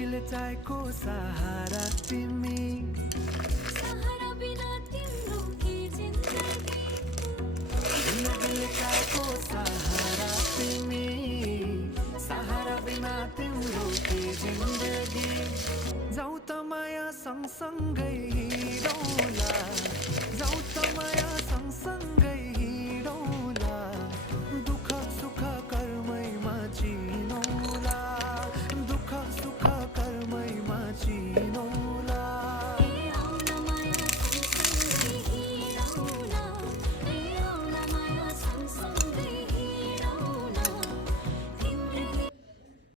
गिलचाय को सहारा तिमी, सहारा बिना तिम्रो के जिन्दगी। गिलचाय को सहारा तिमी, सहारा बिना तिम्रो के जिन्दगी। जाऊ त माया सँगसँगै